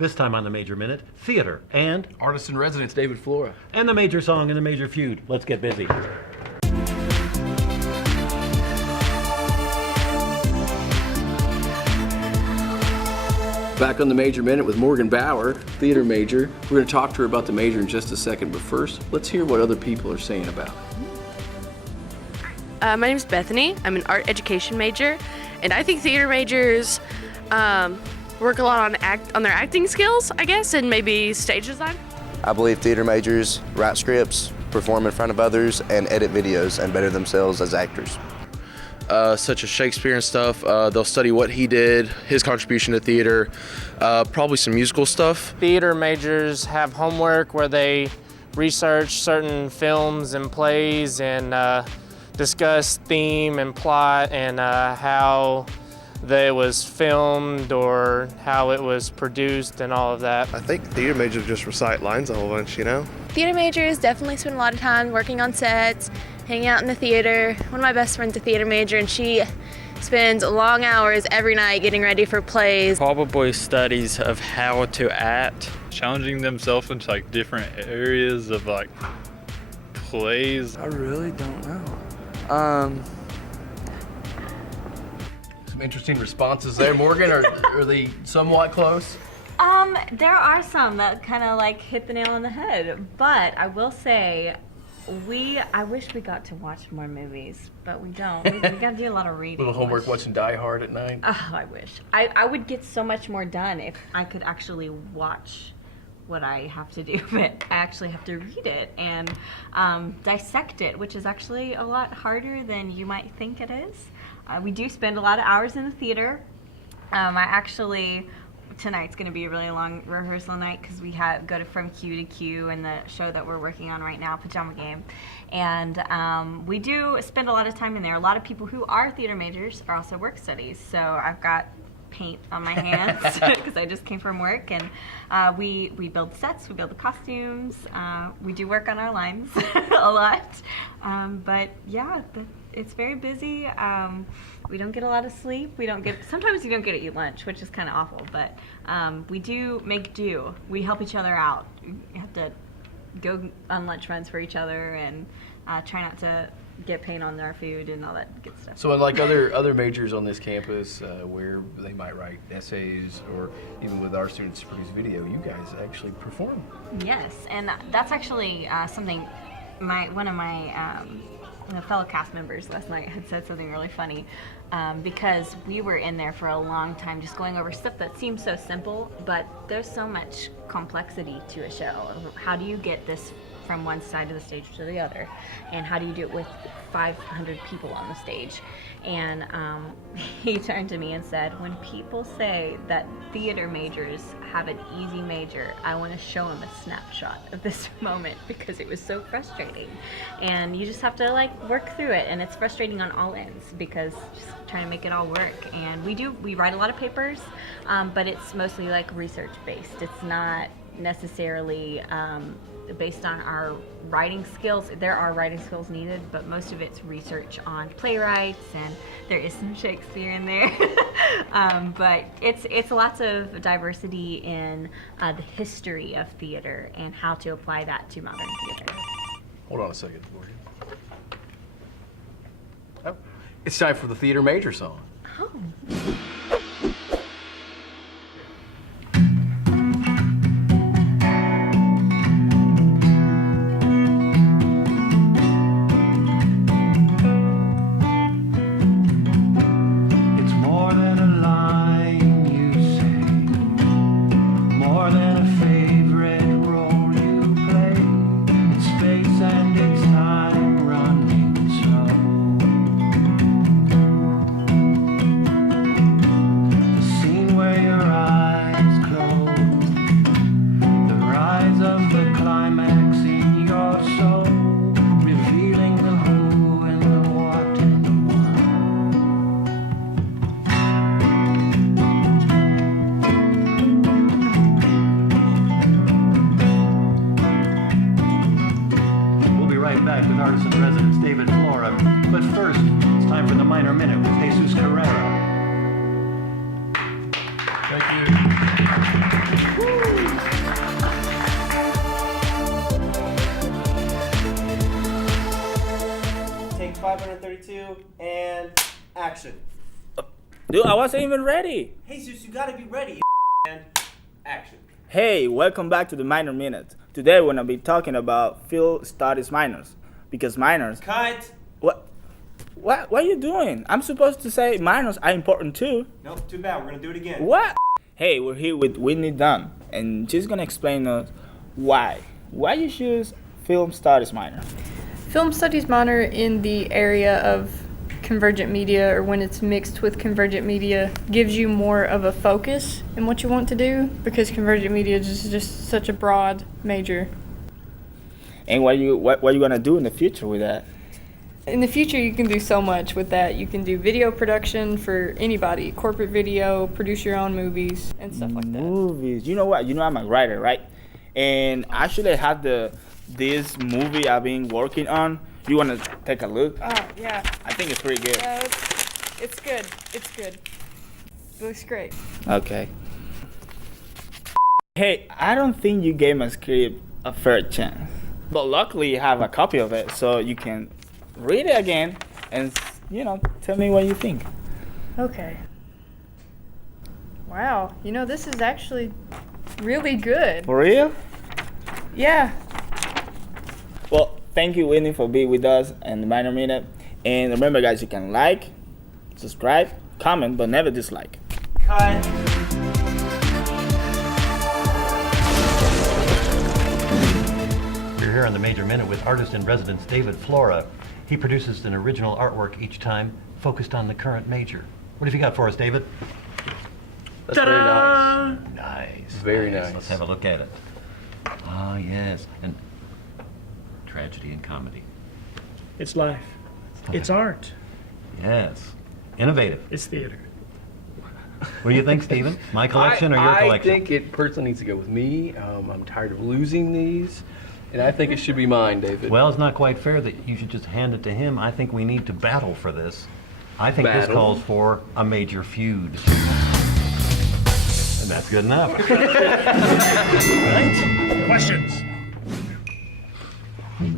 This time on the Major Minute, theater and Artist in residence, David Flora. and the major song and the major feud. Let's get busy. Back on the Major Minute with Morgan Bauer, theater major. We're going to talk to her about the major in just a second, but first, let's hear what other people are saying about it. My name is Bethany. I'm an art education major, and I think theater majors work a lot on their acting skills, I guess, and maybe stage design. I believe theater majors write scripts, perform in front of others, and edit videos and better themselves as actors. Such as Shakespeare and stuff. They'll study what he did, his contribution to theater, probably some musical stuff. Theater majors have homework where they research certain films and plays and discuss theme and plot and how it was filmed or how it was produced and all of that. I think theater majors just recite lines a whole bunch, you know? Theater majors definitely spend a lot of time working on sets, hanging out in the theater. One of my best friends is a theater major, and she spends long hours every night getting ready for plays. Probably studies of how to act, challenging themselves into like different areas of like plays. I really don't know. Some interesting responses there, Morgan. Are they somewhat close? There are some that kind of like hit the nail on the head, but I will say I wish we got to watch more movies, but we don't. We got to do a lot of reading. Little homework watching Die Hard at night. Oh, I wish. I would get so much more done if I could actually watch what I have to do, but I actually have to read it and dissect it, which is actually a lot harder than you might think it is. We do spend a lot of hours in the theater. Tonight's going to be a really long rehearsal night because we go from Q to Q in the show that we're working on right now, Pajama Game. And we do spend a lot of time in there. A lot of people who are theater majors are also work studies. So I've got paint on my hands because I just came from work. And we build sets, we build the costumes. We do work on our lines a lot. But yeah, it's very busy. We don't get a lot of sleep. Sometimes you don't get to eat lunch, which is kind of awful, but we do make do. We help each other out. We have to go on lunch runs for each other and try not to get paint on our food and all that good stuff. So unlike other majors on this campus where they might write essays or even with our students produce video, you guys actually perform. Yes, and that's actually something one of my fellow cast members last night had said something really funny because we were in there for a long time just going over stuff that seems so simple, but there's so much complexity to a show. How do you get this from one side of the stage to the other, and how do you do it with 500 people on the stage? And he turned to me and said, when people say that theater majors have an easy major, I want to show them a snapshot of this moment because it was so frustrating. And you just have to work through it, and it's frustrating on all ends because just trying to make it all work. And we write a lot of papers, but it's mostly research based. It's not necessarily based on our writing skills. There are writing skills needed, but most of it's research on playwrights, and there is some Shakespeare in there. But it's lots of diversity in the history of theater and how to apply that to modern theater. Hold on a second, Morgan. Oh, it's time for the theater major song. Oh. 2, and action. Dude, I wasn't even ready. Hey Zeus, you gotta be ready. And action. Hey, welcome back to the Minor Minute. Today we're gonna be talking about field studies minors. Because minors... Cut! What are you doing? I'm supposed to say minors are important too. Nope, too bad. We're gonna do it again. What? Hey, we're here with Whitney Dunn, and she's gonna explain us why you choose film studies minor. Film studies minor in the area of convergent media, or when it's mixed with convergent media, gives you more of a focus in what you want to do, because convergent media is just such a broad major. And what are you gonna do in the future with that? In the future, you can do so much with that. You can do video production for anybody, corporate video, produce your own movies, and stuff like that. Movies. You know what? You know I'm a writer, right? And actually I have this movie I've been working on. You wanna take a look? Oh, yeah. I think it's pretty good. It's good. It's good. It looks great. Okay. Hey, I don't think you gave my script a fair chance. But luckily you have a copy of it, so you can read it again and, tell me what you think. Okay. Wow. This is actually really good. For real? Yeah. Well, thank you, Whitney, for being with us in the Minor Minute. And remember, guys, you can like, subscribe, comment, but never dislike. Cut! We're here on the Major Minute with artist-in-residence David Flora. He produces an original artwork each time, focused on the current major. What have you got for us, David? That's very nice. Nice. Very nice. Let's have a look at it. Ah, yes. And tragedy and comedy. It's life. It's art. Yes. Innovative. It's theater. What do you think, Stephen? My collection or your collection? I think it personally needs to go with me. I'm tired of losing these, and I think it should be mine, David. Well, it's not quite fair that you should just hand it to him. I think we need to battle for this. I think this calls for a major feud. And that's good enough. Right? Questions.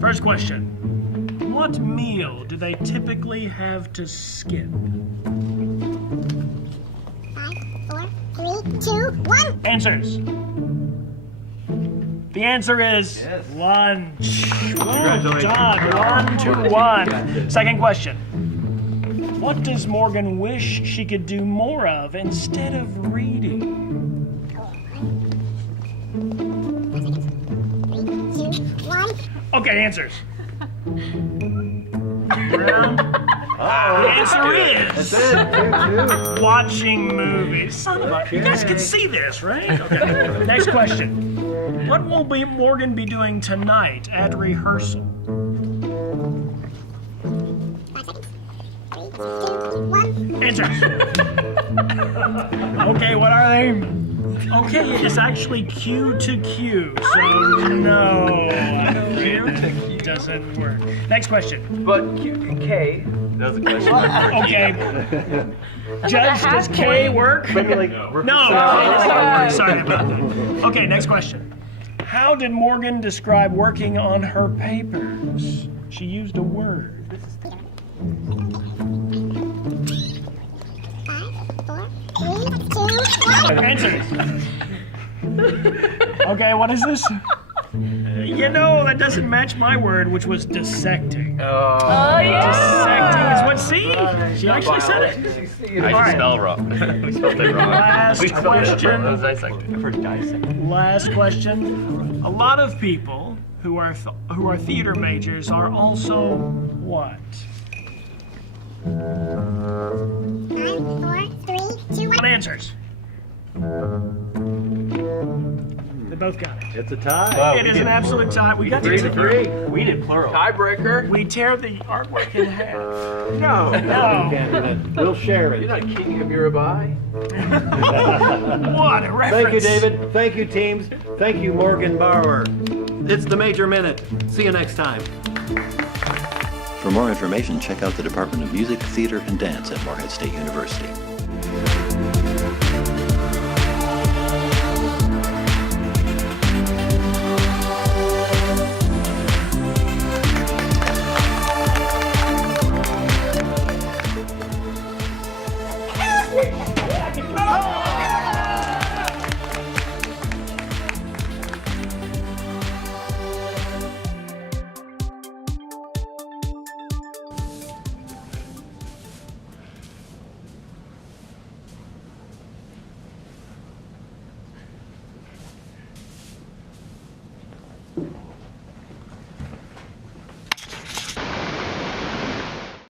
First question. What meal do they typically have to skip? 5, 4, 3, 2, 1. Answers. The answer is lunch. Well done. 1 to 1. Second question. What does Morgan wish she could do more of instead of reading? 3, 2, 1. Okay, answers. The answer is watching movies. Son of a, you guys can see this, right? Okay. Next question. What will Morgan be doing tonight at rehearsal? 5 seconds. 3, 2, 1. Answers. Okay, what are they? Okay, it's actually Q to Q, so no. It doesn't work. Next question. But K. That's a question. Okay. Judge, does K work? No, K does not work. Sorry about that. Okay, next question. How did Morgan describe working on her papers? She used a word. 5, 4, 3, 2, 1. Answer. Okay, what is this? That doesn't match my word, which was dissecting. Oh, yeah. Dissecting is what, see? She actually said it. I just spell wrong. We spelled it wrong. Last question. Dissecting. Last question. A lot of people who are theater majors are also what? 5, 4, 3, 2, 1. Answers. They both got it. It's a tie. It is an absolute tie. We got 3 to 3. We did plural. Tiebreaker. We tear the artwork in half. No. We'll share it. You're not king of Mirabai. What a reference. Thank you, David. Thank you, teams. Thank you, Morgan Bauer. It's the Major Minute. See you next time. For more information, check out the Department of Music, Theater, and Dance at Morehead State University.